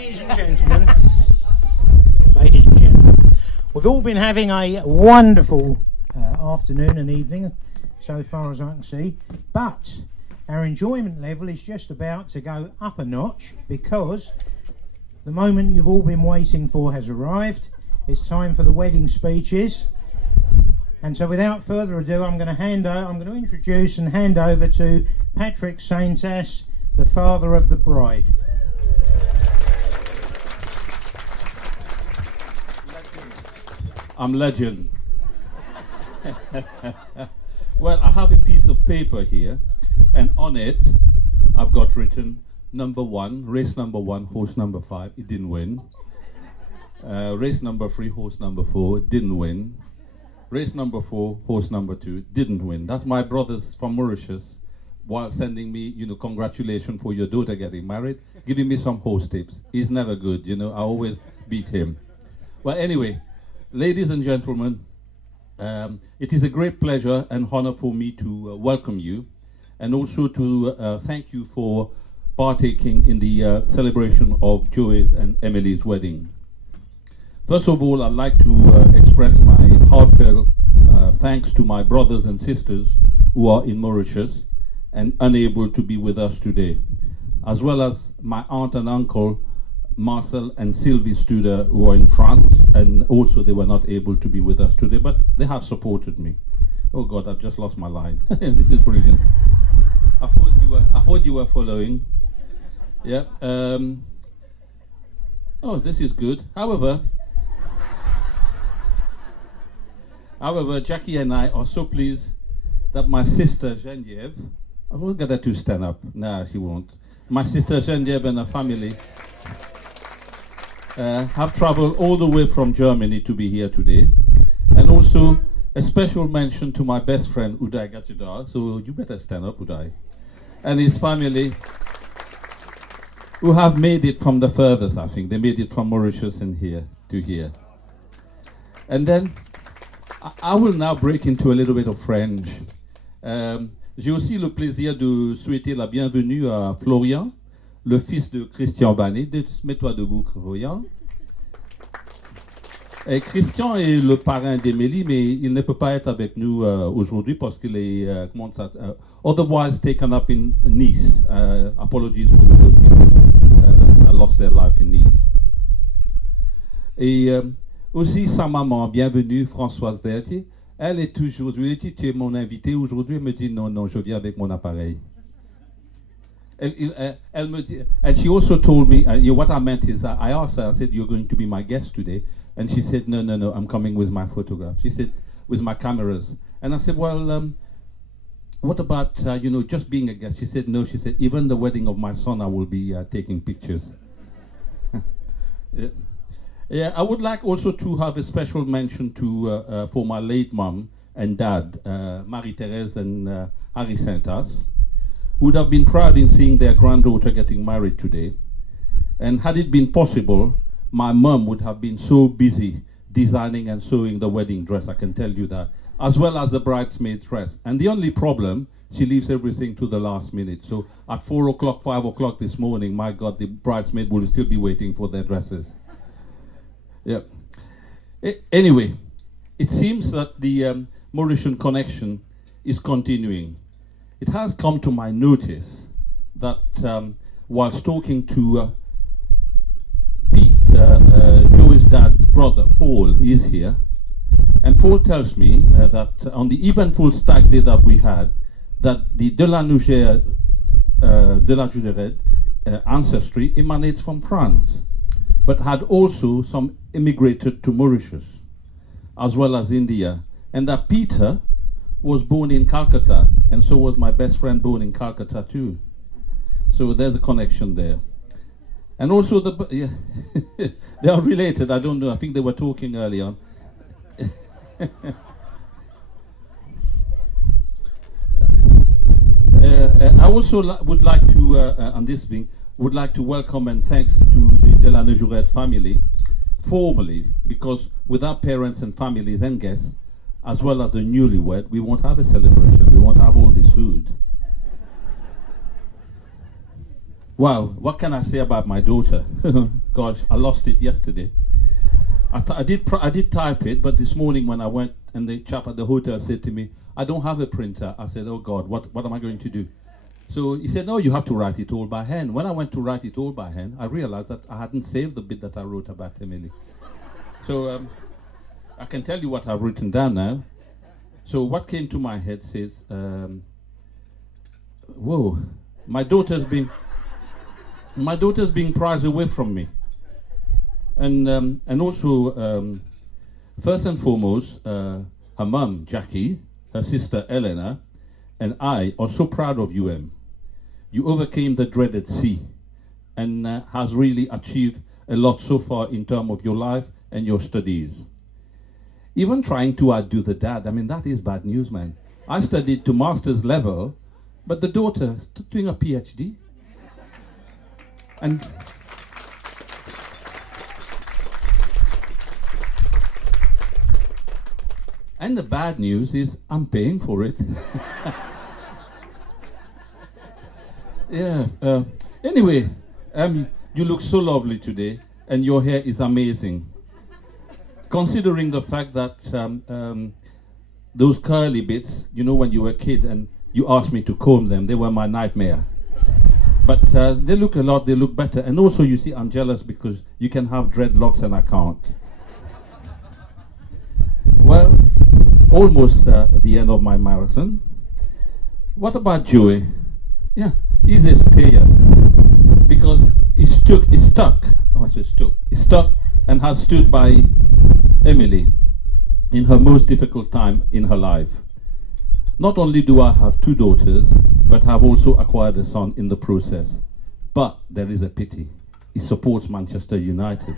Ladies and gentlemen, we've all been having a wonderful afternoon and evening, so far as I can see, but our enjoyment level is just about to go up a notch because the moment you've all been waiting for has arrived. It's time for the wedding speeches, and so without further ado, I'm going to introduce and hand over to Patrick Saintas, the father of the bride. I'm legend. Well, I have a piece of paper here, and on it, I've got written number 1, race number 1, horse number 5, it didn't win. Race number 3, horse number 4, didn't win. Race number 4, horse number 2, didn't win. That's my brothers from Mauritius, while sending me, congratulations for your daughter getting married, giving me some horse tips. He's never good, I always beat him. Well, anyway, ladies and gentlemen, it is a great pleasure and honor for me to welcome you, and also to thank you for partaking in the celebration of Joey's and Emilie's wedding. First of all, I'd like to express my heartfelt thanks to my brothers and sisters who are in Mauritius and unable to be with us today, as well as my aunt and uncle, Marcel and Sylvie Studer, who are in France, and also they were not able to be with us today, but they have supported me. Oh God, I've just lost my line. This is brilliant. I thought you were following. Yeah. Oh, this is good. However, Jackie and I are so pleased that my sister Geneviève, I will get her to stand up. Nah, she won't. My sister Geneviève and her family have traveled all the way from Germany to be here today. And also a special mention to my best friend Uday Gachidar, so you better stand up, Uday, and his family, who have made it from the furthest, I think. They made it from Mauritius and here to here. And then I will now break into a little bit of French. J'ai aussi le plaisir de souhaiter la bienvenue à Florian, le fils de Christian Banet. Mets-toi debout, Florian. Et Christian est le parrain d'Emilie, mais il ne peut pas être avec nous aujourd'hui parce qu'il est otherwise taken up in Nice. Apologies for those people that lost their life in Nice. Et aussi sa maman, bienvenue, Françoise Vertier. Elle est toujours, je lui ai dit, tu es mon invité aujourd'hui. Elle me dit, non, je viens avec mon appareil. Elle me dit, and she also told me, what I meant is, I asked her, I said, you're going to be my guest today. And she said, no, I'm coming with my photographs. She said, with my cameras. And I said, well, what about, just being a guest? She said, no, she said, even the wedding of my son, I will be taking pictures. Yeah, I would like also to have a special mention to for my late mom and dad, Marie-Thérèse and Harry Saintas, who would have been proud in seeing their granddaughter getting married today. And had it been possible, my mom would have been so busy designing and sewing the wedding dress, I can tell you that, as well as the bridesmaid's dress. And the only problem, she leaves everything to the last minute. So at 4 o'clock, 5 o'clock this morning, my God, the bridesmaid will still be waiting for their dresses. Yeah. Anyway, it seems that the Mauritian connection is continuing. It has come to my notice that whilst talking to Pete, Joey's dad's brother, Paul, is here, and Paul tells me that on the eventful stag day that we had, that the de la Nougerède ancestry emanates from France, but had also some immigrated to Mauritius, as well as India, and that Peter was born in Calcutta, and so was my best friend born in Calcutta too. So there's a connection there. And also they are related, I don't know, I think they were talking earlier. I also would like to, on this thing, would like to welcome and thanks to the de la Nougerède family formally, because without parents and families and guests, as well as the newlywed, we won't have a celebration, we won't have all this food. Wow, what can I say about my daughter? Gosh, I lost it yesterday. I did type it, but this morning when I went and the chap at the hotel said to me, I don't have a printer. I said, oh God, what am I going to do? So he said, no, you have to write it all by hand. When I went to write it all by hand, I realized that I hadn't saved the bit that I wrote about Emilie. So I can tell you what I've written down now. So what came to my head says, whoa, my daughter's being prized away from me. And also, first and foremost, her mum, Jackie, her sister, Eleanor, and I are so proud of you, Em. You overcame the dreaded C and has really achieved a lot so far in terms of your life and your studies. Even trying to outdo the dad, I mean, that is bad news, man. I studied to master's level, but the daughter doing a PhD. And the bad news is I'm paying for it. Yeah. Anyway, you look so lovely today, and your hair is amazing. Considering the fact that those curly bits, you know, when you were a kid and you asked me to comb them, they were my nightmare. But they look they look better. And also, you see, I'm jealous because you can have dreadlocks and I can't. Well, almost at the end of my marathon. What about Joey? Yeah, he's a stayer because he's stuck and has stood by Emilie in her most difficult time in her life. Not only do I have 2 daughters, but I've also acquired a son in the process. But there is a pity. He supports Manchester United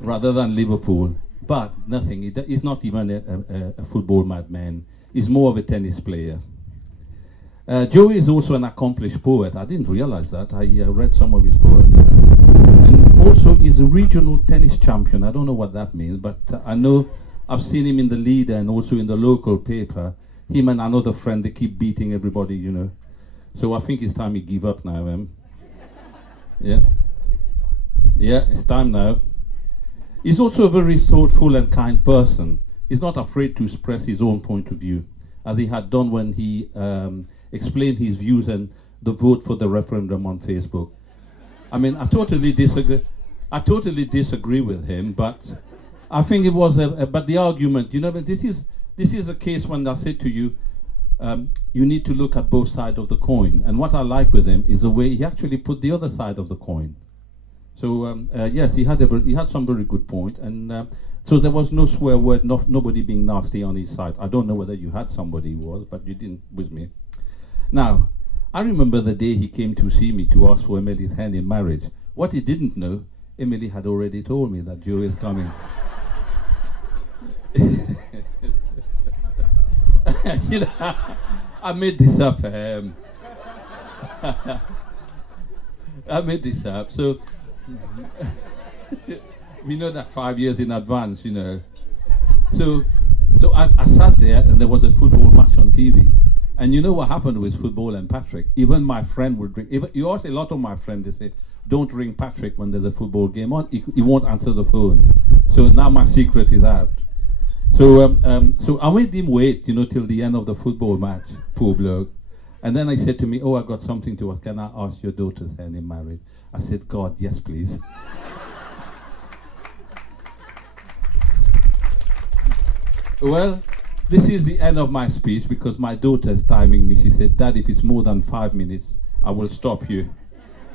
rather than Liverpool. But nothing. He's not even a football madman. He's more of a tennis player. Joey is also an accomplished poet. I didn't realize that. I read some of his poems. And also he's a regional tennis champion. I don't know what that means, but I know I've seen him in the Leader and also in the local paper. Him and another friend, they keep beating everybody, you know. So I think it's time he give up now, Yeah. Yeah, it's time now. He's also a very thoughtful and kind person. He's not afraid to express his own point of view, as he had done when he explained his views and the vote for the referendum on Facebook. I mean, I totally disagree with him, but I think it was but the argument, you know, but this is a case when I said to you, you need to look at both sides of the coin. And what I like with him is the way he actually put the other side of the coin. So yes, he had some very good point, and so there was no swear word, nobody being nasty on his side. I don't know whether you had somebody who was, but you didn't with me. Now, I remember the day he came to see me to ask for Emilie's hand in marriage. What he didn't know, Emilie had already told me that Joe is coming. You know, I made this up. I made this up. So we know that 5 years in advance, you know. So I sat there and there was a football match on TV. And you know what happened with football and Patrick? Even my friend would ring. You ask a lot of my friends, they say, don't ring Patrick when there's a football game on. He won't answer the phone. So now my secret is out. So I made him wait, you know, till the end of the football match, poor bloke. And then I said to me, oh, I got something to ask. Can I ask your daughter's hand in marriage? I said, God, yes, please. Well, this is the end of my speech because my daughter is timing me. She said, Dad, if it's more than 5 minutes, I will stop you.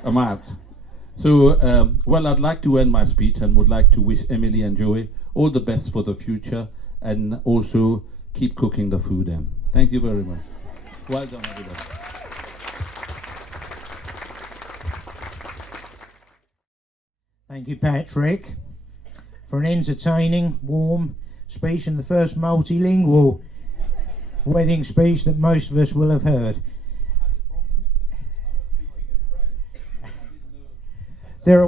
I'm out. So, well, I'd like to end my speech and would like to wish Emilie and Joey all the best for the future and also keep cooking the food. Thank you very much. Well done, everybody. Thank you, Patrick, for an entertaining, warm speech and the first multilingual wedding speech that most of us will have heard. There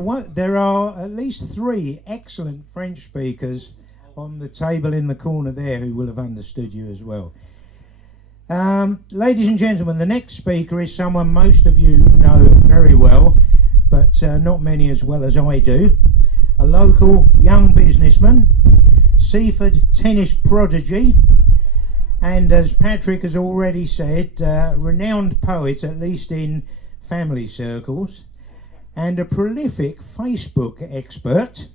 are at least 3 excellent French speakers on the table in the corner there who will have understood you as well. Ladies and gentlemen, the next speaker is someone most of you know very well, but not many as well as I do. A local young businessman, Seaford tennis prodigy, and as Patrick has already said, renowned poet, at least in family circles, and a prolific Facebook expert.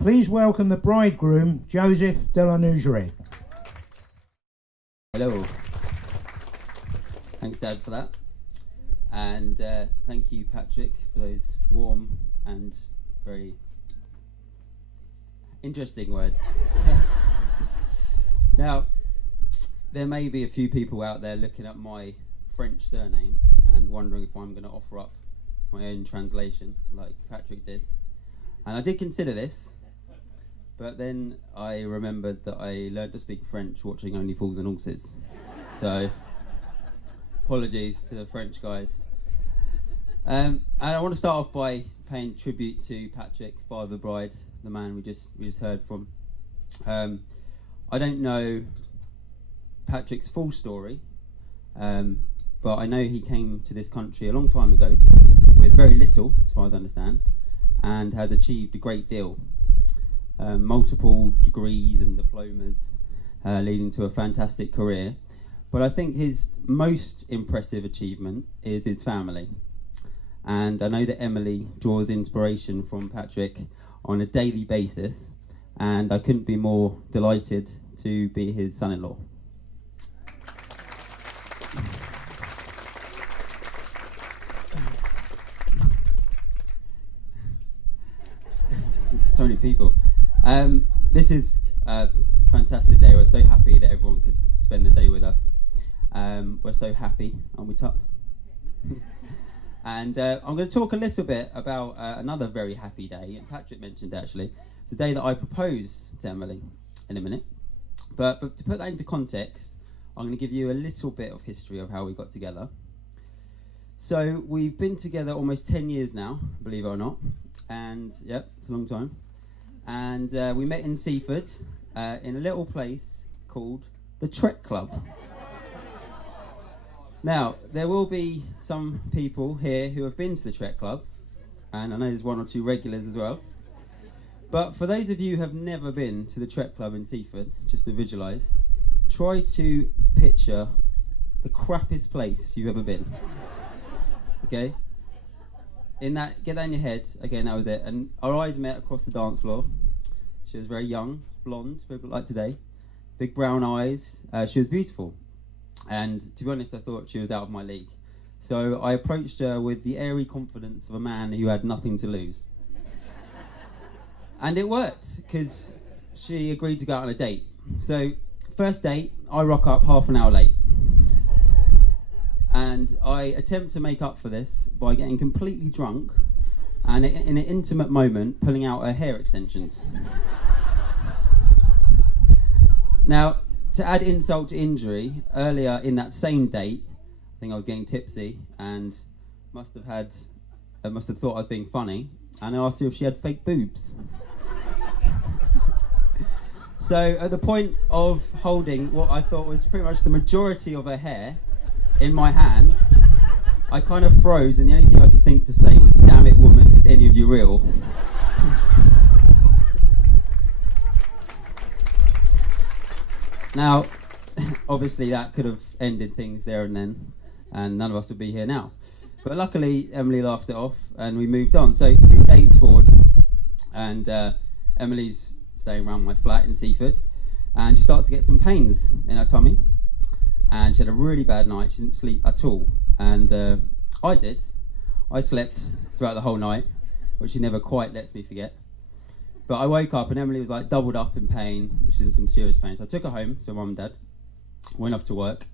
Please welcome the bridegroom, Joseph de la Nougerède. Hello. Thanks, Dad, for that. And thank you, Patrick, for those warm and very interesting words. Now, there may be a few people out there looking at my French surname and wondering if I'm going to offer up my own translation like Patrick did. And I did consider this, but then I remembered that I learned to speak French watching Only Fools and Horses. So, apologies to the French guys. And I want to start off by paying tribute to Patrick, father of the bride, the man we just heard from. I don't know Patrick's full story, but I know he came to this country a long time ago with very little, as far as I understand, and has achieved a great deal. Multiple degrees and diplomas, leading to a fantastic career. But I think his most impressive achievement is his family. And I know that Emilie draws inspiration from Patrick on a daily basis, and I couldn't be more delighted to be his son-in-law. So many people. This is a fantastic day. We're so happy that everyone could spend the day with us. We're so happy, aren't we, Tup? And I'm going to talk a little bit about another very happy day, and Patrick mentioned actually. It's the day that I proposed to Emilie in a minute. But to put that into context, I'm going to give you a little bit of history of how we got together. So we've been together almost 10 years now, believe it or not. And yep, it's a long time. And we met in Seaford in a little place called the Trek Club. Now, there will be some people here who have been to the Trek Club, and I know there's one or two regulars as well. But for those of you who have never been to the Trek Club in Seaford, just to visualise, try to picture the crappiest place you've ever been. Okay? Get that in your head. Again, that was it. And our eyes met across the dance floor. She was very young, blonde, very like today, big brown eyes. She was beautiful. And to be honest, I thought she was out of my league. So I approached her with the airy confidence of a man who had nothing to lose. And it worked, because she agreed to go out on a date. So, first date, I rock up half an hour late. And I attempt to make up for this by getting completely drunk and in an intimate moment pulling out her hair extensions. Now, to add insult to injury, earlier in that same date, I think I was getting tipsy and must have thought I was being funny, and I asked her if she had fake boobs. So at the point of holding what I thought was pretty much the majority of her hair in my hand, I kind of froze, and the only thing I could think to say was, "Damn it, woman, is any of you real?" Now, obviously that could have ended things there and then, and none of us would be here now. But luckily, Emilie laughed it off, and we moved on. So a few dates forward, and Emilie's staying around my flat in Seaford, and she starts to get some pains in her tummy, and she had a really bad night. She didn't sleep at all, and I did. I slept throughout the whole night, which she never quite lets me forget. But I woke up and Emilie was like doubled up in pain. She was in some serious pain. So I took her home to Mum and Dad, went off to work,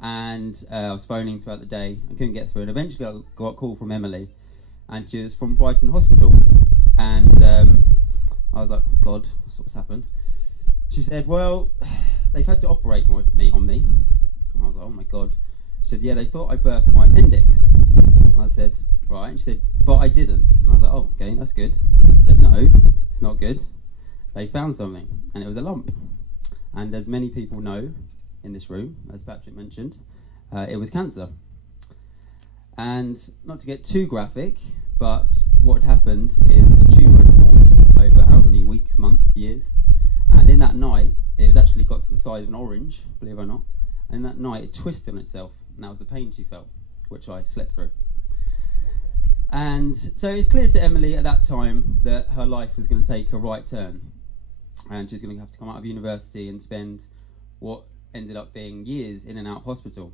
and I was phoning throughout the day. I couldn't get through, and eventually I got a call from Emilie, and she was from Brighton Hospital. And I was like, oh God, what's happened? She said, well, they've had to operate on me. And I was like, oh my God. She said, yeah, they thought I burst my appendix. I said, right. And she said, but I didn't. And I was like, oh, okay, that's good. She said, no, not good. They found something, and it was a lump. And as many people know, in this room, as Patrick mentioned. It was cancer. And not to get too graphic, but what happened is a tumour had formed over how many weeks, months, years. And in that night, it was actually got to the size of an orange, believe it or not. And in that night, it twisted on itself. And that was the pain she felt, which I slept through. And so it's clear to Emilie at that time that her life was going to take a right turn. And she was going to have to come out of university and spend what ended up being years in and out of hospital.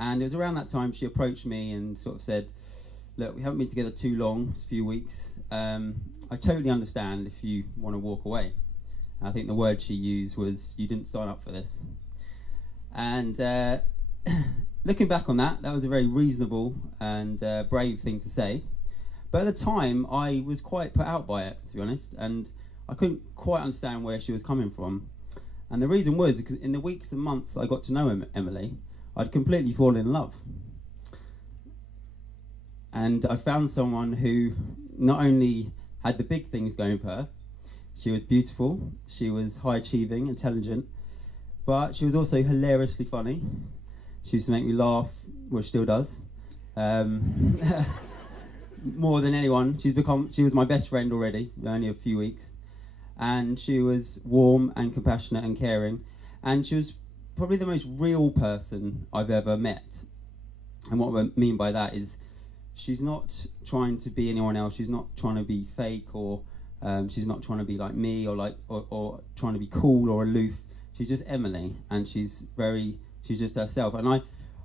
And it was around that time she approached me and sort of said, look, we haven't been together too long, it's a few weeks. I totally understand if you want to walk away. I think the word she used was, you didn't sign up for this. And looking back on that was a very reasonable and brave thing to say. But at the time, I was quite put out by it, to be honest, and I couldn't quite understand where she was coming from. And the reason was because in the weeks and months I got to know Emilie, I'd completely fallen in love. And I found someone who not only had the big things going for her, she was beautiful, she was high achieving, intelligent, but she was also hilariously funny. She used to make me laugh, well, she still does. More than anyone. She was my best friend already, only a few weeks. And she was warm and compassionate and caring. And she was probably the most real person I've ever met. And what I mean by that is she's not trying to be anyone else. She's not trying to be fake, or she's not trying to be like me, or trying to be cool or aloof. She's just Emilie, and she's just herself. And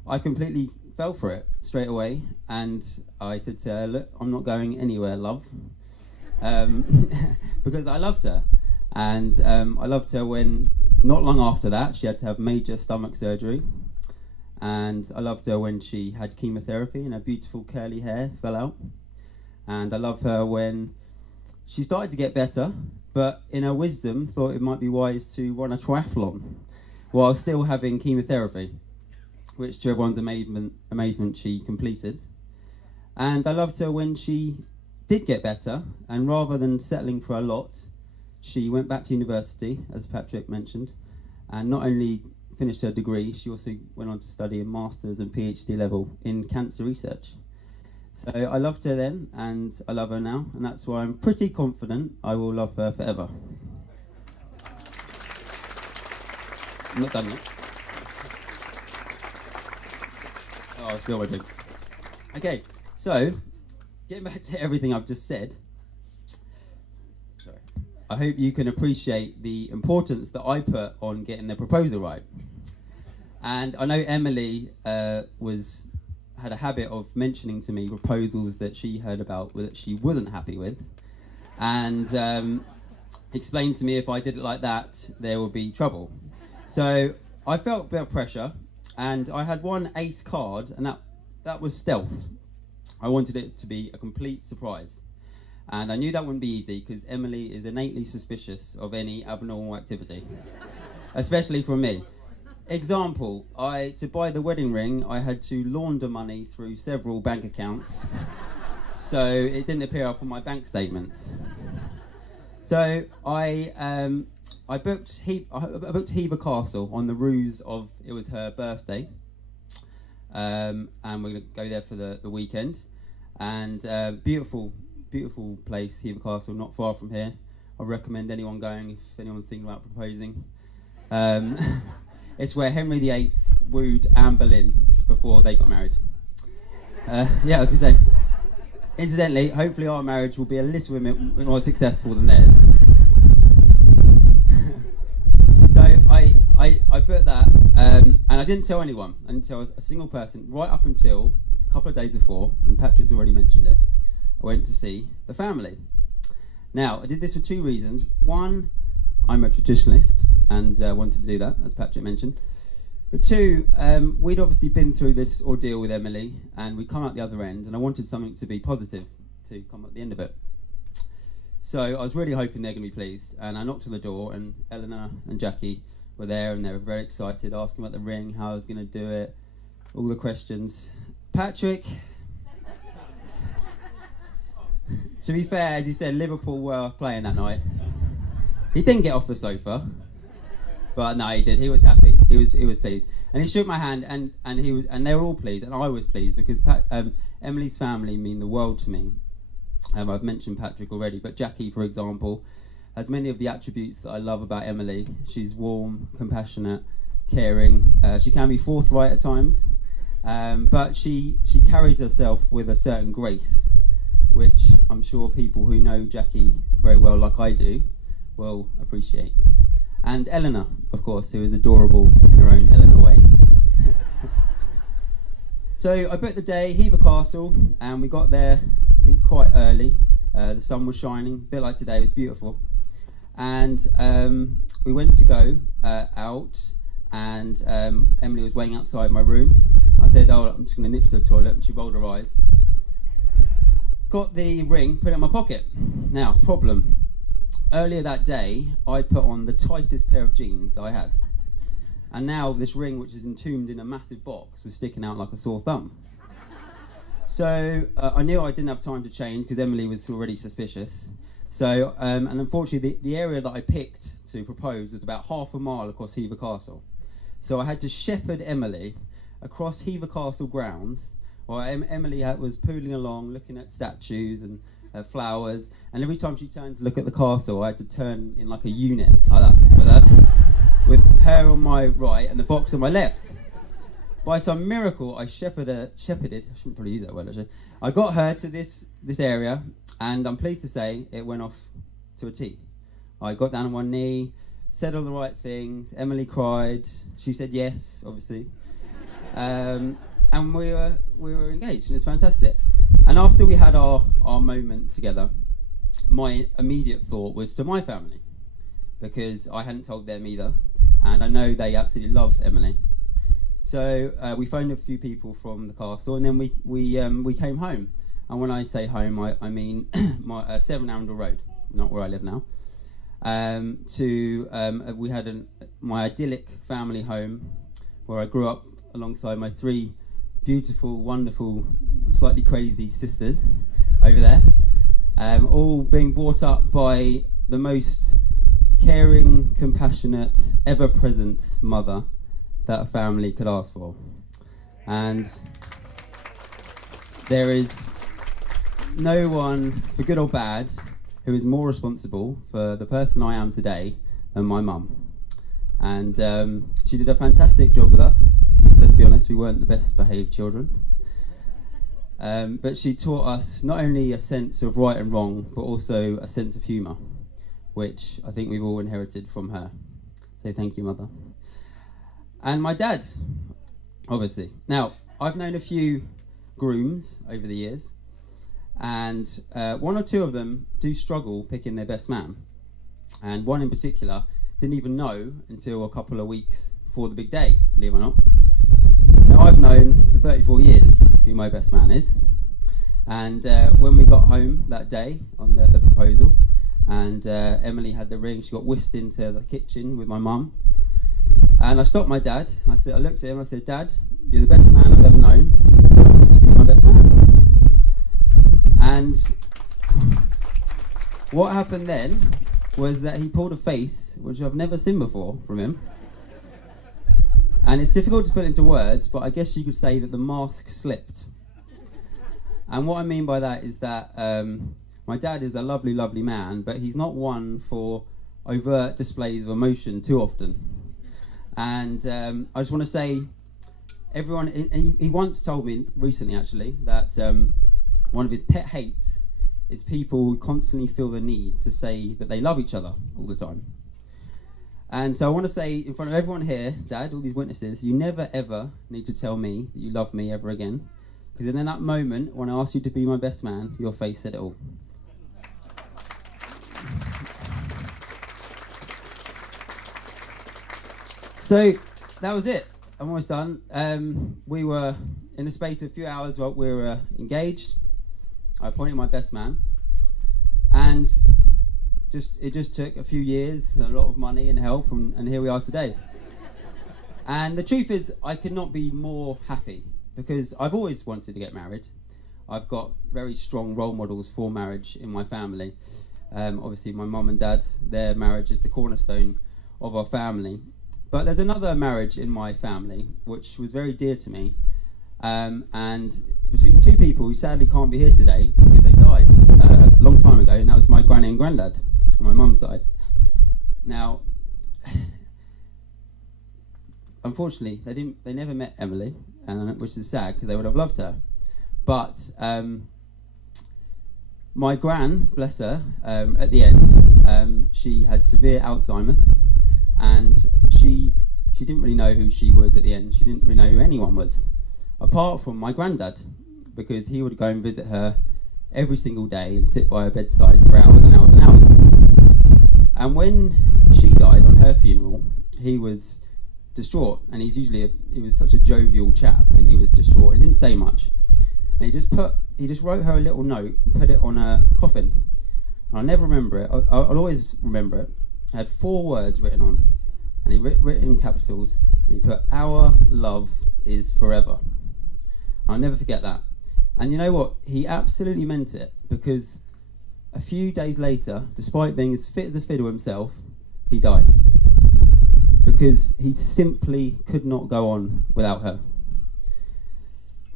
I completely fell for it straight away. And I said to her, look, I'm not going anywhere, love. Because I loved her. And I loved her when, not long after that, she had to have major stomach surgery. And I loved her when she had chemotherapy and her beautiful curly hair fell out. And I loved her when she started to get better, but in her wisdom thought it might be wise to run a triathlon while still having chemotherapy, which to everyone's amazement she completed. And I loved her when she did get better, and rather than settling for a lot, she went back to university, as Patrick mentioned, and not only finished her degree, she also went on to study a master's and PhD level in cancer research. So I loved her then, and I love her now, and that's why I'm pretty confident I will love her forever. I'm not done yet. Oh, still waiting. Okay, so getting back to everything I've just said, I hope you can appreciate the importance that I put on getting the proposal right. And I know Emilie had a habit of mentioning to me proposals that she heard about that she wasn't happy with, and explained to me if I did it like that, there would be trouble. So I felt a bit of pressure, and I had one ace card, and that was stealth. I wanted it to be a complete surprise. And I knew that wouldn't be easy because Emilie is innately suspicious of any abnormal activity, especially from me. Example, to buy the wedding ring, I had to launder money through several bank accounts, so it didn't appear up on my bank statements. So I booked Hever Castle on the ruse of it was her birthday, and we're going to go there for the weekend. And beautiful place, Hever Castle, not far from here. I recommend anyone going if anyone's thinking about proposing. It's where Henry VIII wooed Anne Boleyn before they got married. Yeah, I was going to say. Incidentally, hopefully our marriage will be a little bit more successful than theirs. So I put that, and I didn't tell anyone. I didn't tell a single person right up until a couple of days before, and Patrick's already mentioned it. I went to see the family. Now, I did this for two reasons. One, I'm a traditionalist and wanted to do that, as Patrick mentioned. But two, we'd obviously been through this ordeal with Emilie, and we'd come out the other end, and I wanted something to be positive to come at the end of it. So I was really hoping they're going to be pleased, and I knocked on the door, and Eleanor and Jackie were there, and they were very excited, asking about the ring, how I was going to do it, all the questions. Patrick, to be fair, as he said, Liverpool were playing that night. He didn't get off the sofa, but no, he did. He was happy. he was pleased, and he shook my hand, and they were all pleased, and I was pleased because Emilie's family mean the world to me. I've mentioned Patrick already, but Jackie, for example, has many of the attributes that I love about Emilie. She's warm, compassionate, caring. She can be forthright at times, but she carries herself with a certain grace, which I'm sure people who know Jackie very well, like I do, will appreciate. And Eleanor, of course, who is adorable in her own Eleanor way. So I booked the day, Hever Castle, and we got there, I think, quite early. The sun was shining, a bit like today, it was beautiful. And we went to go out, and Emilie was waiting outside my room. I said, oh, I'm just going to nip to the toilet, and she rolled her eyes. Got the ring, put it in my pocket. Now, problem. Earlier that day, I put on the tightest pair of jeans I had. And now this ring, which is entombed in a massive box, was sticking out like a sore thumb. So I knew I didn't have time to change because Emilie was already suspicious. So, and unfortunately, the area that I picked to propose was about half a mile across Hever Castle. So I had to shepherd Emilie across Hever Castle grounds, while Emilie was pooling along, looking at statues and flowers. And every time she turned to look at the castle, I had to turn in like a unit, like that, with her on my right and the box on my left. By some miracle, I shepherded, I shouldn't probably use that word actually, I got her to this area, and I'm pleased to say it went off to a T. I got down on one knee, said all the right things, Emilie cried, she said yes, obviously, and we were engaged, and it's fantastic. And after we had our moment together, my immediate thought was to my family, because I hadn't told them either, and I know they absolutely love Emilie. So we phoned a few people from the castle, and then we came home. And when I say home, I mean my 7 Arundel Road, not where I live now. We had my idyllic family home where I grew up alongside my 3 beautiful, wonderful, slightly crazy sisters over there, all being brought up by the most caring, compassionate, ever-present mother that a family could ask for. And there is no one, for good or bad, who is more responsible for the person I am today than my mum. And she did a fantastic job with us. Let's be honest, we weren't the best behaved children. But she taught us not only a sense of right and wrong, but also a sense of humour, which I think we've all inherited from her. So thank you, Mother. And my dad, obviously. Now, I've known a few grooms over the years, and 1 or 2 of them do struggle picking their best man. And one in particular didn't even know until a couple of weeks before the big day, believe it or not. Now, I've known for 34 years who my best man is. And when we got home that day on the proposal, and Emilie had the ring, she got whisked into the kitchen with my mum. And I stopped my dad. I looked at him, I said, Dad, you're the best man I've ever known. I want you to be my best man. And what happened then was that he pulled a face which I've never seen before from him. And it's difficult to put into words, but I guess you could say that the mask slipped. And what I mean by that is that my dad is a lovely, lovely man, but he's not one for overt displays of emotion too often. And I just want to say, everyone, he once told me recently actually that one of his pet hates is people who constantly feel the need to say that they love each other all the time. And so I want to say in front of everyone here, Dad, all these witnesses, you never ever need to tell me that you love me ever again, because in that moment when I asked you to be my best man, your face said it all. So that was it. I'm almost done. We were in the space of a few hours. We were engaged. I appointed my best man, and it just took a few years, a lot of money and help, and here we are today. And the truth is, I could not be more happy because I've always wanted to get married. I've got very strong role models for marriage in my family. Obviously, my mum and dad, their marriage is the cornerstone of our family. But there's another marriage in my family which was very dear to me, and between two people who sadly can't be here today because they died a long time ago, and that was my granny and granddad on my mum's side. Now, unfortunately, they never met Emilie, which is sad because they would have loved her. But my gran, bless her, at the end, she had severe Alzheimer's, and she didn't really know who she was at the end. She didn't really know who anyone was, apart from my granddad, because he would go and visit her every single day and sit by her bedside for hours and hours and hours. And when she died on her funeral, he was distraught, and he was such a jovial chap, and he was distraught. He didn't say much, and he just wrote her a little note and put it on her coffin. And I'll never remember it. I'll always remember it. It had 4 words written on, and he written in capitals, and he put, "Our love is forever." I'll never forget that. And you know what? He absolutely meant it, because a few days later, despite being as fit as a fiddle himself, he died. Because he simply could not go on without her.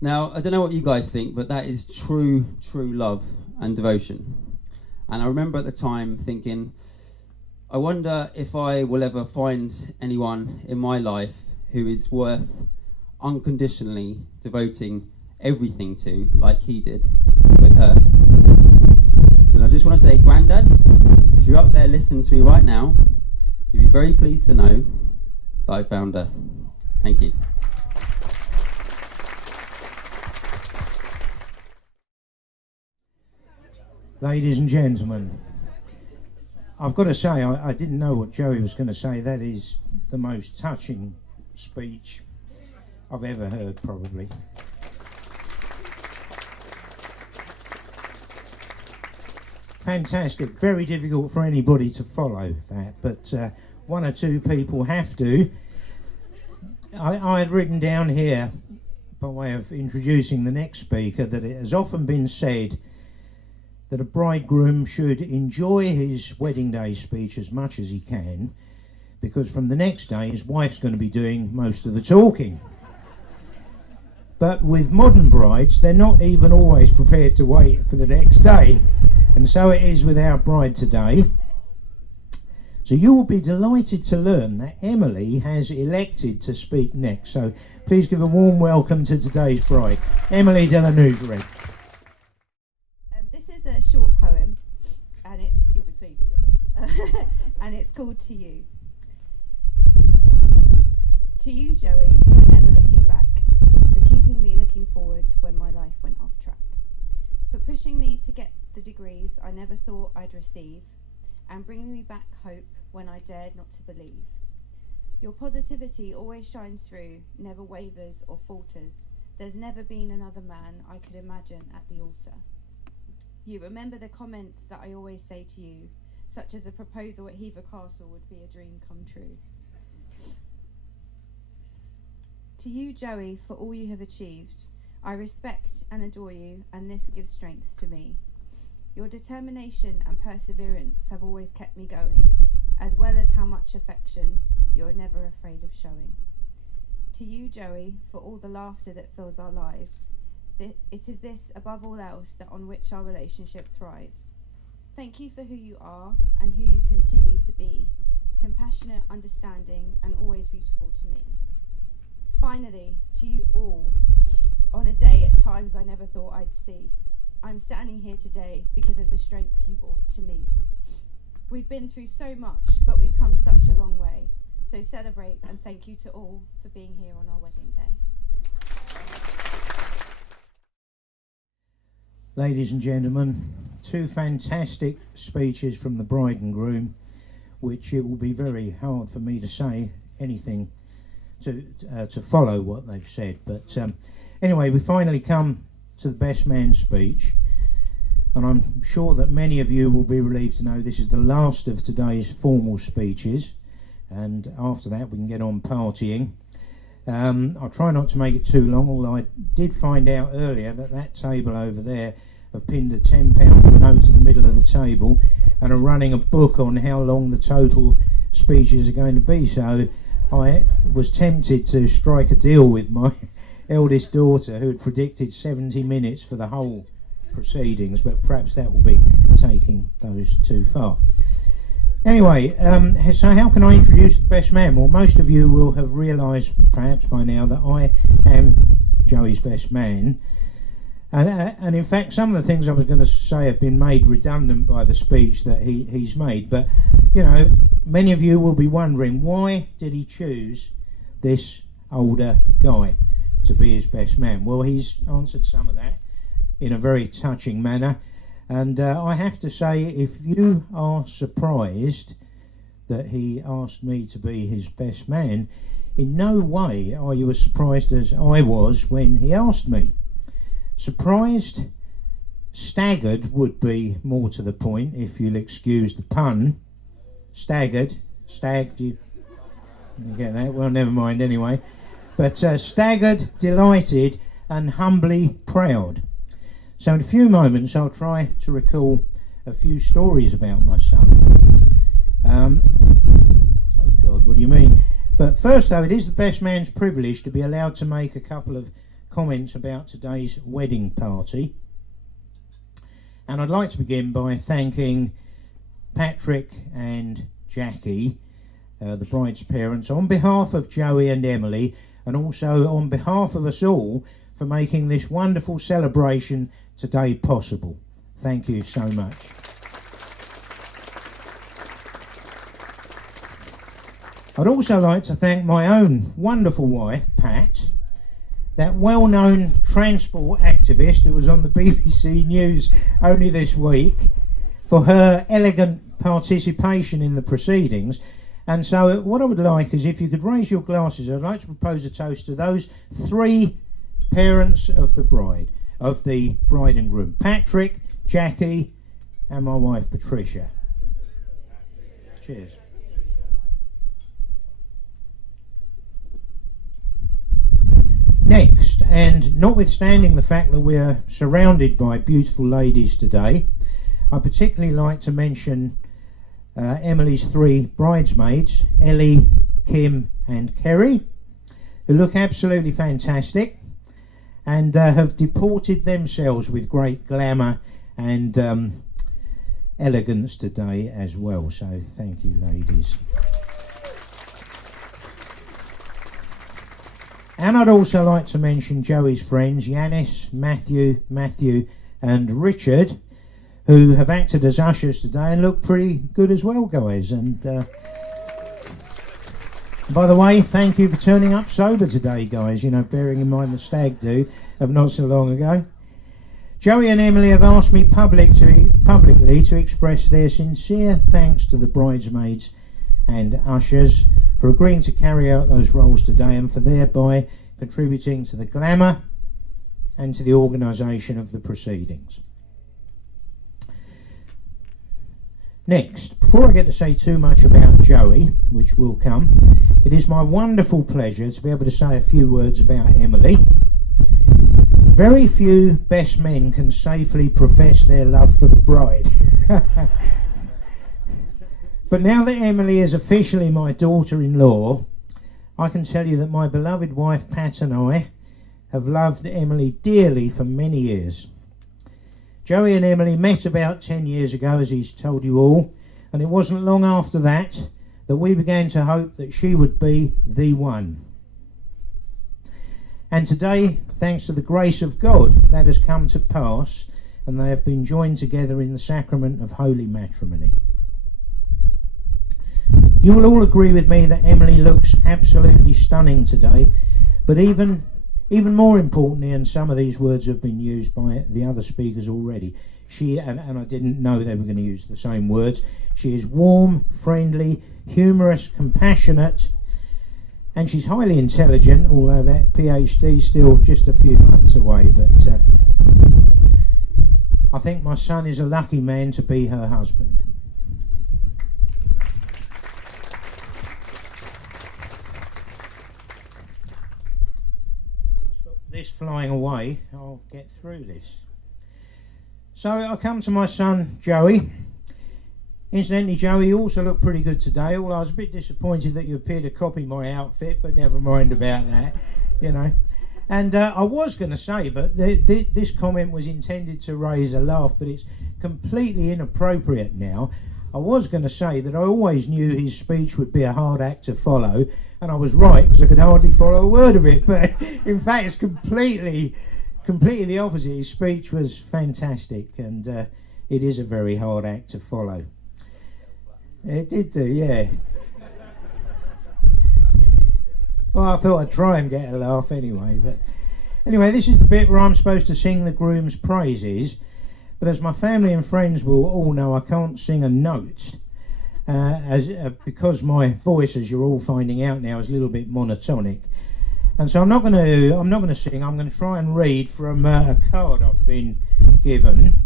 Now, I don't know what you guys think, but that is true love and devotion. And I remember at the time thinking, I wonder if I will ever find anyone in my life who is worth unconditionally devoting everything to, like he did with her. And I just want to say, Grandad, if you're up there listening to me right now, you'll be very pleased to know that I found her. Thank you. Ladies and gentlemen, I've got to say, I didn't know what Joey was going to say. That is the most touching speech I've ever heard, probably. Fantastic. Very difficult for anybody to follow that, but one or two people have to. I had written down here, by way of introducing the next speaker, that it has often been said that a bridegroom should enjoy his wedding day speech as much as he can, because from the next day his wife's going to be doing most of the talking. But with modern brides, they're not even always prepared to wait for the next day. And so it is with our bride today. So you will be delighted to learn that Emilie has elected to speak next. So please give a warm welcome to today's bride, Emilie de la Nougerède. This is a short poem, and you'll be pleased to hear, and it's called To You. To you, Joey, for never looking back, for keeping me looking forwards when my life went off track, for pushing me to get the degrees I never thought I'd receive, and bringing me back hope when I dared not to believe. Your positivity always shines through, never wavers or falters. There's never been another man I could imagine at the altar. You remember the comments that I always say to you, such as a proposal at Hever Castle would be a dream come true. To you, Joey, for all you have achieved, I respect and adore you, and this gives strength to me. Your determination and perseverance have always kept me going, as well as how much affection you're never afraid of showing. To you, Joey, for all the laughter that fills our lives, it is this, above all else, that on which our relationship thrives. Thank you for who you are and who you continue to be, compassionate, understanding, and always beautiful to me. Finally, to you all, on a day at times I never thought I'd see, I'm standing here today because of the strength you brought to me. We've been through so much, but we've come such a long way. So celebrate, and thank you to all for being here on our wedding day. Ladies and gentlemen, 2 fantastic speeches from the bride and groom, which it will be very hard for me to say anything to follow what they've said. But anyway, we finally come to the best man's speech, and I'm sure that many of you will be relieved to know this is the last of today's formal speeches, and after that we can get on partying. I'll try not to make it too long, although I did find out earlier that table over there have pinned a £10 note to the middle of the table and are running a book on how long the total speeches are going to be. So I was tempted to strike a deal with my eldest daughter, who had predicted 70 minutes for the whole proceedings, but perhaps that will be taking those too far. Anyway, so how can I introduce the best man? Well, most of you will have realised perhaps by now that I am Joey's best man. And in fact, some of the things I was going to say have been made redundant by the speech that he's made. But, you know, many of you will be wondering, why did he choose this older guy to be his best man? Well, he's answered some of that in a very touching manner. And I have to say, if you are surprised that he asked me to be his best man, in no way are you as surprised as I was when he asked me. Surprised, staggered would be more to the point, if you'll excuse the pun. Staggered, stagged, you get that? Well, never mind anyway. But staggered, delighted and humbly proud. So in a few moments I'll try to recall a few stories about my son. Oh God, what do you mean? But first though, it is the best man's privilege to be allowed to make a couple of comments about today's wedding party. And I'd like to begin by thanking Patrick and Jackie, the bride's parents, on behalf of Joey and Emilie, and also on behalf of us all, for making this wonderful celebration today possible. Thank you so much. I'd also like to thank my own wonderful wife, Pat, that well-known transport activist who was on the BBC News only this week, for her elegant participation in the proceedings. And so what I would like is, if you could raise your glasses, I'd like to propose a toast to those three parents of the bride and groom: Patrick, Jackie and my wife Patricia. Cheers. Next, and notwithstanding the fact that we're surrounded by beautiful ladies today, I'd particularly like to mention Emilie's three bridesmaids, Ellie, Kim and Kerry, who look absolutely fantastic and have deported themselves with great glamour and elegance today as well. So thank you, ladies. And I'd also like to mention Joey's friends, Yanis, Matthew and Richard, who have acted as ushers today and look pretty good as well, guys. And by the way, thank you for turning up sober today, guys, you know, bearing in mind the stag do of not so long ago. Joey and Emilie have asked me publicly to express their sincere thanks to the bridesmaids and ushers for agreeing to carry out those roles today, and for thereby contributing to the glamour and to the organisation of the proceedings. Next, before I get to say too much about Joey, which will come, it is my wonderful pleasure to be able to say a few words about Emilie. Very few best men can safely profess their love for the bride. But now that Emilie is officially my daughter-in-law, I can tell you that my beloved wife Pat and I have loved Emilie dearly for many years. Joey and Emilie met about 10 years ago, as he's told you all, and it wasn't long after that we began to hope that she would be the one. And today, thanks to the grace of God, that has come to pass, and they have been joined together in the sacrament of holy matrimony. You will all agree with me that Emilie looks absolutely stunning today, but even more importantly, and some of these words have been used by the other speakers already, she, and I didn't know they were going to use the same words, she is warm, friendly, humorous, compassionate, and she's highly intelligent, although that PhD is still just a few months away. But I think my son is a lucky man to be her husband. Stop this flying away, I'll get through this. So I come to my son Joey. Incidentally, Joey, you also look pretty good today. Although I was a bit disappointed that you appeared to copy my outfit, but never mind about that, you know. And I was going to say, but this comment was intended to raise a laugh, but it's completely inappropriate now. I was going to say that I always knew his speech would be a hard act to follow, and I was right, because I could hardly follow a word of it. But in fact, it's completely the opposite. His speech was fantastic, and it is a very hard act to follow. It did do, yeah. Well, I thought I'd try and get a laugh anyway. But anyway, this is the bit where I'm supposed to sing the groom's praises. But as my family and friends will all know, I can't sing a note. Because my voice, as you're all finding out now, is a little bit monotonic. And so I'm not going to sing. I'm going to try and read from a card I've been given.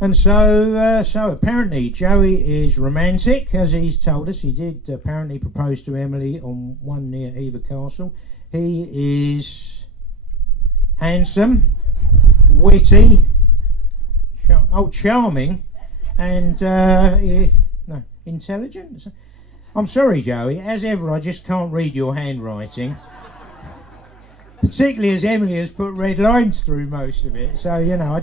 And so apparently Joey is romantic, as he's told us. He did apparently propose to Emilie on one near Hever Castle. He is handsome, witty, charming, and intelligent. I'm sorry, Joey. As ever, I just can't read your handwriting. Particularly as Emilie has put red lines through most of it. So, you know,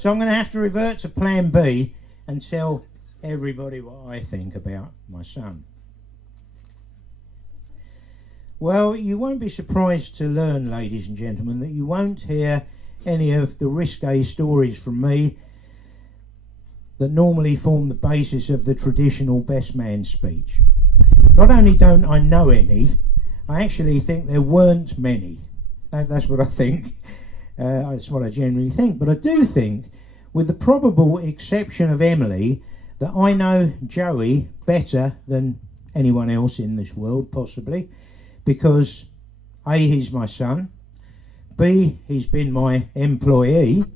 so I'm going to have to revert to plan B and tell everybody what I think about my son. Well, you won't be surprised to learn, ladies and gentlemen, that you won't hear any of the risque stories from me that normally form the basis of the traditional best man speech. Not only don't I know any, I actually think there weren't many. That's what I think. That's what I generally think. But I do think, with the probable exception of Emilie, that I know Joey better than anyone else in this world, possibly, because A, he's my son, B, he's been my employee,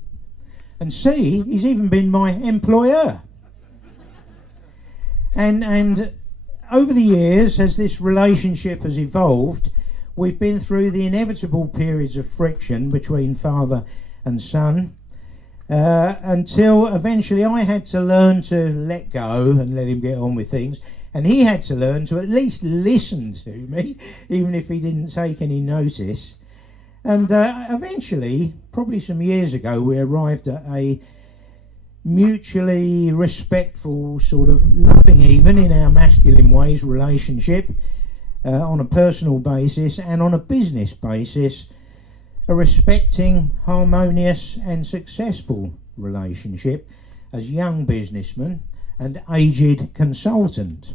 and C, he's even been my employer. And over the years, as this relationship has evolved, we've been through the inevitable periods of friction between father and son, until eventually I had to learn to let go and let him get on with things, and he had to learn to at least listen to me, even if he didn't take any notice. And eventually, probably some years ago, we arrived at a mutually respectful, sort of loving, even in our masculine ways, relationship, on a personal basis and on a business basis, a respecting, harmonious and successful relationship as young businessman and aged consultant.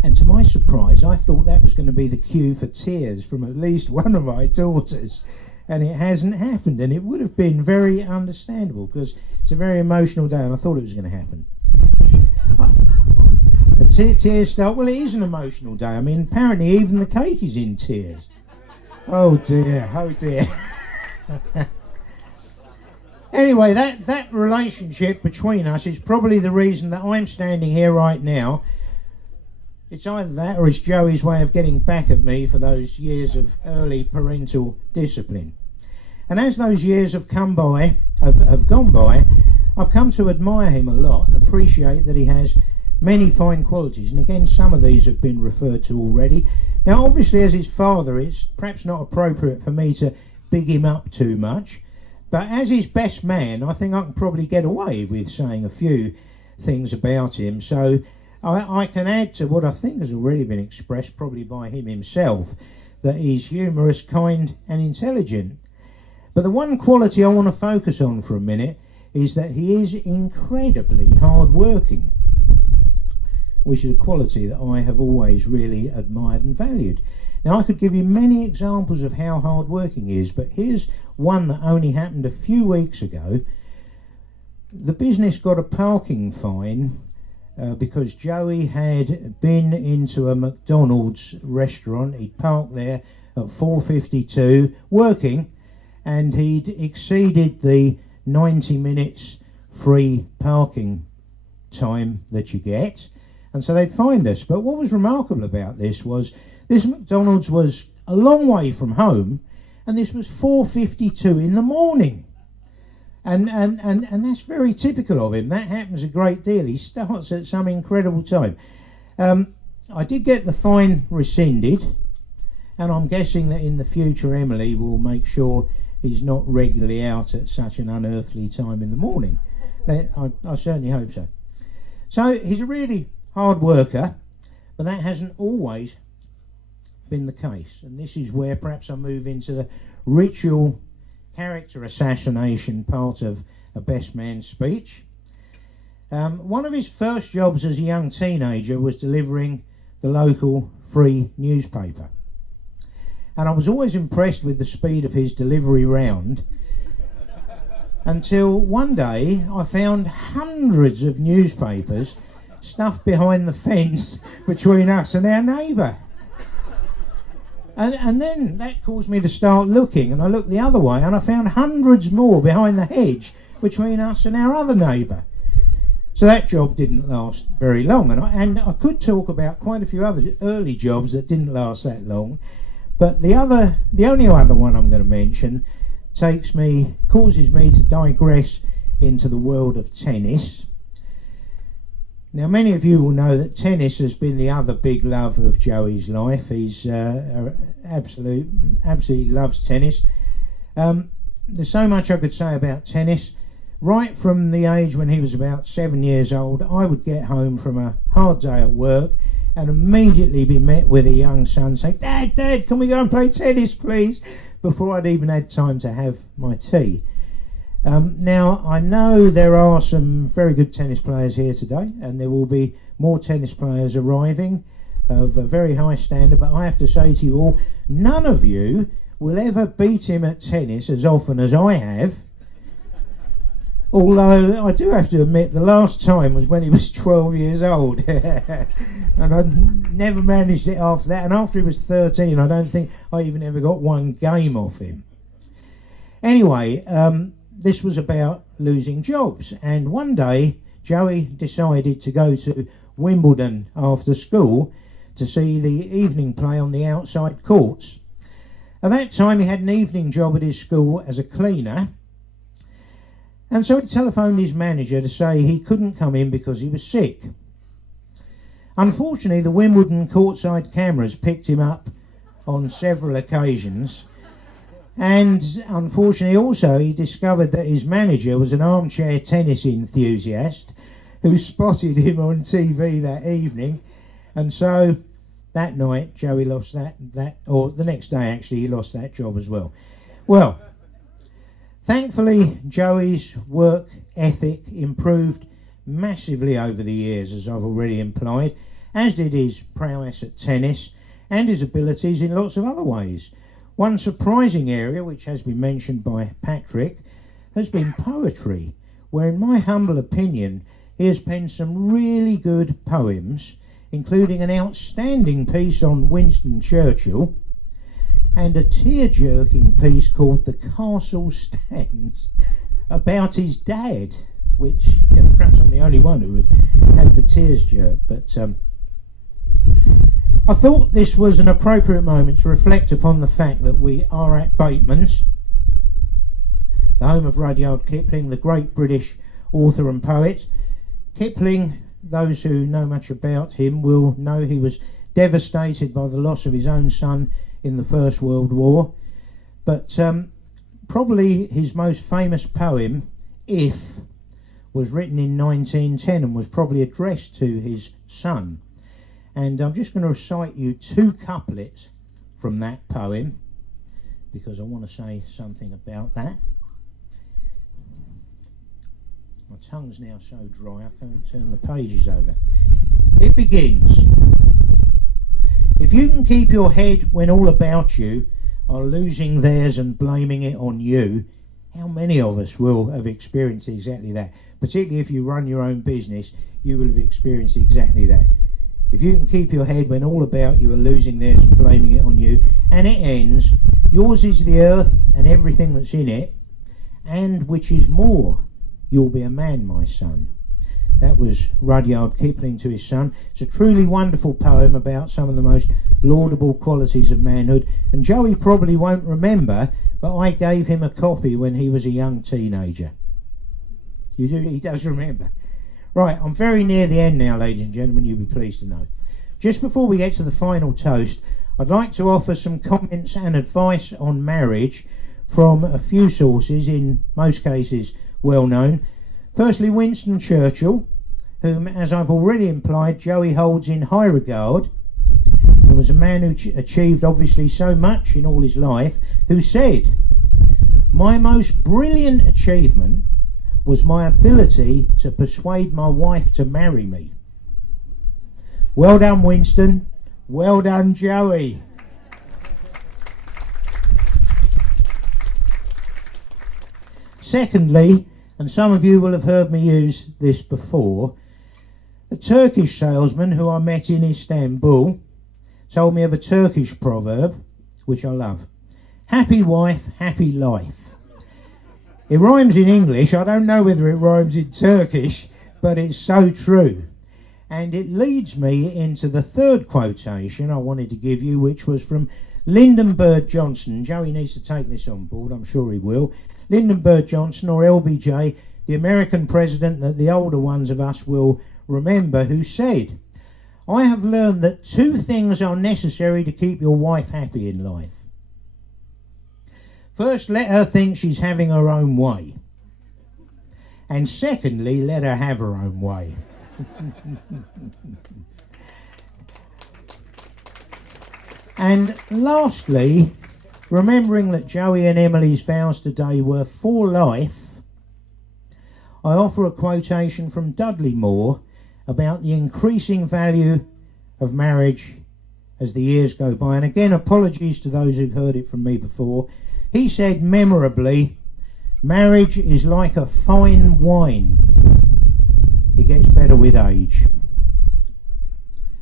And to my surprise, I thought that was going to be the cue for tears from at least one of my daughters, and it hasn't happened, and it would have been very understandable because it's a very emotional day and I thought it was going to happen. Tears start. Well, it is an emotional day. I mean, apparently even the cake is in tears. Oh dear, oh dear. Anyway, that relationship between us is probably the reason that I'm standing here right now. It's either that or it's Joey's way of getting back at me for those years of early parental discipline. And as those years have gone by, I've come to admire him a lot and appreciate that he has many fine qualities, and again some of these have been referred to already. Now obviously as his father it's perhaps not appropriate for me to big him up too much, but as his best man I think I can probably get away with saying a few things about him. So I can add to what I think has already been expressed probably by him himself, that he's humorous, kind and intelligent. But the one quality I want to focus on for a minute is that he is incredibly hard working, which is a quality that I have always really admired and valued. Now I could give you many examples of how hard working he is, but here's one that only happened a few weeks ago. The business got a parking fine because Joey had been into a McDonald's restaurant. He'd parked there at 4:52 working, and he'd exceeded the 90 minutes free parking time that you get, and so they'd fined us. But what was remarkable about this was this McDonald's was a long way from home, and this was 4:52 in the morning. And that's very typical of him. That happens a great deal. He starts at some incredible time. I did get the fine rescinded, and I'm guessing that in the future Emilie will make sure he's not regularly out at such an unearthly time in the morning. I certainly hope so. So he's a really hard worker, but that hasn't always been the case. And this is where perhaps I move into the ritual character assassination part of a best man speech. One of his first jobs as a young teenager was delivering the local free newspaper. And I was always impressed with the speed of his delivery round until one day I found hundreds of newspapers stuffed behind the fence between us and our neighbour. And then that caused me to start looking, and I looked the other way and I found hundreds more behind the hedge between us and our other neighbour. So that job didn't last very long, and I could talk about quite a few other early jobs that didn't last that long, but the only other one I'm going to mention causes me to digress into the world of tennis. Now, many of you will know that tennis has been the other big love of Joey's life. He's absolutely loves tennis. There's so much I could say about tennis. Right from the age when he was about 7 years old, I would get home from a hard day at work and immediately be met with a young son saying, Dad, can we go and play tennis, please? Before I'd even had time to have my tea. Now, I know there are some very good tennis players here today, and there will be more tennis players arriving of a very high standard, but I have to say to you all, none of you will ever beat him at tennis as often as I have. Although I do have to admit the last time was when he was 12 years old and I never managed it after that, and after he was 13 I don't think I even ever got one game off him. Anyway, this was about losing jobs, and one day Joey decided to go to Wimbledon after school to see the evening play on the outside courts. At that time he had an evening job at his school as a cleaner, and so he telephoned his manager to say he couldn't come in because he was sick. Unfortunately, the Wimbledon courtside cameras picked him up on several occasions, and unfortunately also he discovered that his manager was an armchair tennis enthusiast who spotted him on TV that evening, and so that night Joey lost or the next day actually, he lost that job as well. Well, thankfully, Joey's work ethic improved massively over the years, as I've already implied, as did his prowess at tennis and his abilities in lots of other ways. One surprising area, which has been mentioned by Patrick, has been poetry, where in my humble opinion he has penned some really good poems, including an outstanding piece on Winston Churchill, and a tear-jerking piece called The Castle Stands about his dad, which, perhaps I'm the only one who would have the tears jerk, but I thought this was an appropriate moment to reflect upon the fact that we are at Bateman's, the home of Rudyard Kipling, the great British author and poet. Kipling, those who know much about him will know he was devastated by the loss of his own son in the First World War, but probably his most famous poem, If, was written in 1910 and was probably addressed to his son. And I'm just going to recite you two couplets from that poem because I want to say something about that. My tongue's now so dry I can't turn the pages over. It begins: if you can keep your head when all about you are losing theirs and blaming it on you, how many of us will have experienced exactly that? Particularly if you run your own business, you will have experienced exactly that. If you can keep your head when all about you are losing theirs and blaming it on you. And it ends: yours is the earth and everything that's in it, and which is more, you'll be a man, my son. That was Rudyard Kipling to his son. It's a truly wonderful poem about some of the most laudable qualities of manhood, and Joey probably won't remember, but I gave him a copy when he was a young teenager. You do. He does remember. Right, I'm very near the end now, ladies and gentlemen, you'll be pleased to know. Just before we get to the final toast, I'd like to offer some comments and advice on marriage from a few sources, in most cases well known. Firstly, Winston Churchill, whom, as I've already implied, Joey holds in high regard. There was a man who achieved obviously so much in all his life, who said, "My most brilliant achievement was my ability to persuade my wife to marry me." Well done, Winston. Well done, Joey. Secondly, and some of you will have heard me use this before, a Turkish salesman who I met in Istanbul told me of a Turkish proverb, which I love. Happy wife, happy life. It rhymes in English. I don't know whether it rhymes in Turkish, but it's so true. And it leads me into the third quotation I wanted to give you, which was from Lyndon Bird Johnson. Joey needs to take this on board, I'm sure he will. Lyndon Bird Johnson, or LBJ, the American president that the older ones of us will remember, who said, "I have learned that two things are necessary to keep your wife happy in life. First, let her think she's having her own way. And secondly, let her have her own way." And lastly, remembering that Joey and Emilie's vows today were for life, I offer a quotation from Dudley Moore about the increasing value of marriage as the years go by. And again, apologies to those who've heard it from me before. He said memorably, "Marriage is like a fine wine. It gets better with age."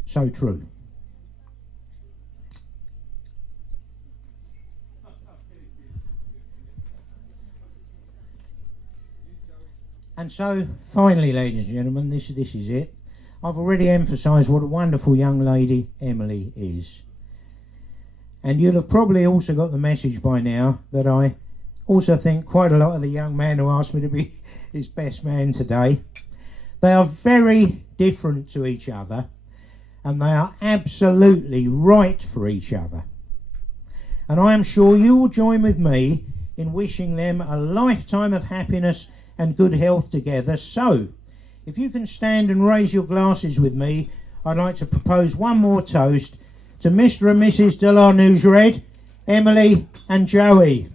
So true. And so, finally, ladies and gentlemen, this is it. I've already emphasised what a wonderful young lady Emilie is. And you'll have probably also got the message by now that I also think quite a lot of the young man who asked me to be his best man today. They are very different to each other, and they are absolutely right for each other. And I am sure you will join with me in wishing them a lifetime of happiness and good health together. So, if you can stand and raise your glasses with me, I'd like to propose one more toast to Mr. and Mrs. de la Nougerède, Emilie and Joey.